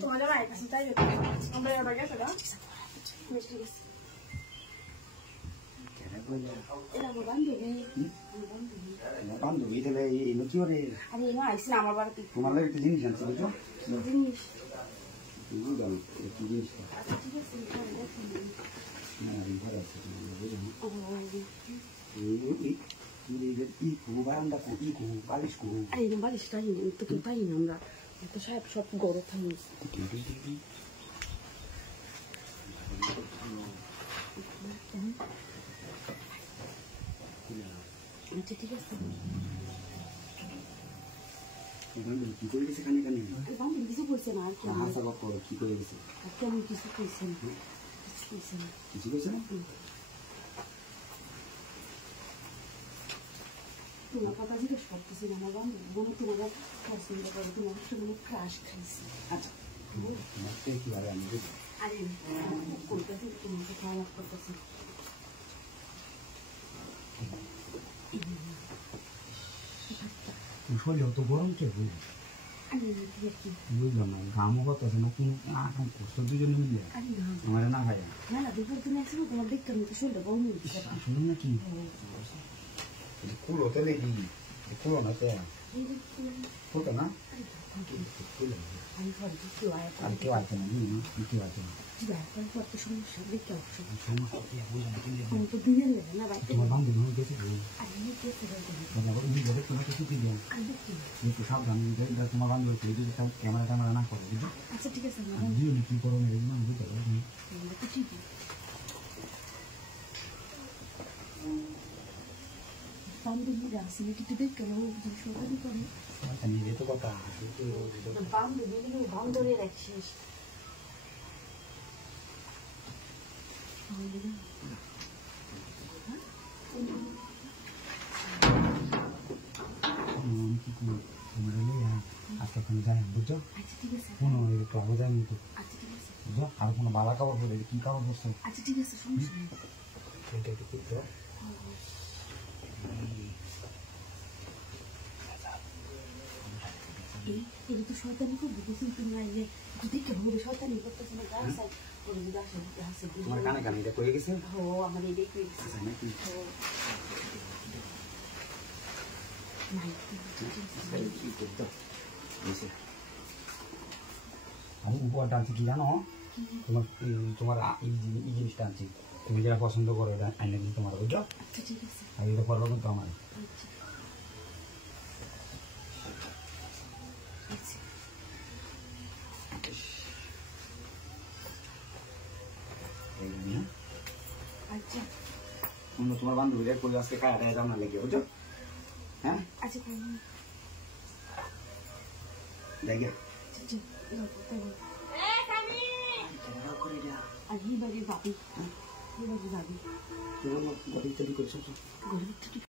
তোমার জামা একসাথে তাই আমরা ওটা গেছে না মিষ্টি গেছে বান্ধবী তাহলে এনে কি করে আরে এনে আইসি না আমার বাড়িতে তোমার লাগে একটা জিনিস আনছি বুঝছো জিনিস বুঝলাম কি জিনিসটা আচ্ছা ঠিক আছে না ঘর আছে বারান্দা বালিশ করু এই বালিশটা তো কি পাই না আমরা তো সাহেব সব গরম থাকি আচ্ছা ঠিক আছে কি করে গেছে কানে কানে বান্ধবী কিছু বলছে না আর কি হাসা বাপ কি করে গেছে কেমন কিছু কইছে না কিছু কইছে না তোমার কথা জিজ্ঞেস করতেছি না আমার বান্ধবী মনে তোমার পছন্দ করে তোমার সঙ্গে ক্রাশ খাইছি আচ্ছা কিভাবে আমি আরে কলকাতা তোমাকে খাওয়া করতেছি শরীর তো গরম কে বুঝলাম না ঘামও করতেছে না কোনো এখন কষ্ট দুজনে মিলে আমার না ভাই না দুপুর দিন আসবো তোমার দেখতে আমি তো শরীরটা গরম শুনুন না কি কুলো তো দেখি কুলো না তো কুলো না আর কেউ আছে না কেউ আছে না সমস্যা দেখতে সমস্যা কি বুঝলাম আমি তো দিনের নেবে না ভাই তোমার বান্ধব হয়ে গেছে তোমার কিছু কি দেন একটু সাবধান তোমার বান্ধব যদি ক্যামেরা ট্যামেরা না করে বুঝলি আচ্ছা ঠিক আছে কি করো না এই জন্য বুঝতে পারো ঠিক বান্ধবীরা আছে নাকি একটু দেখতে সকালই করে নিজে তো কথা বান্ধবী বান্ধবী রাখছিস আজকে ওখানে যাই বুঝছো আচ্ছা ঠিক আছে কোনো একটু আগে যাই মতো আচ্ছা ঠিক আছে বুঝছো আর কোনো বালা কাপড় পরে কি কাপড় পরছো আচ্ছা ঠিক আছে সমস্যা নেই এটা একটু করতে এটা তো শয়তানি করবো কিছু তুমি আইলে দেখে হবে শয়তানি করতেছে না গাছ করে যদি আসে তোমার কানে কানে এটা কয়ে গেছে ও আমার এই দেখে গেছে নাকি আমি উপহারটা আনছি কি জানো তোমার তোমার এই জিনিসটা আনছি তুমি যেটা পছন্দ করো এটা আইনে কিন্তু তোমার বুঝছো আচ্ছা ঠিক আছে আর এটা করবো কিন্তু আমার আচ্ছা তোমার বান্ধবীদের করে আজকে খায় যাও না লেগে বুঝছো হ্যাঁ আচ্ছা দেখে আর এই বাড়ির ভাবি এই বাড়ির ভাবি গরিব করছো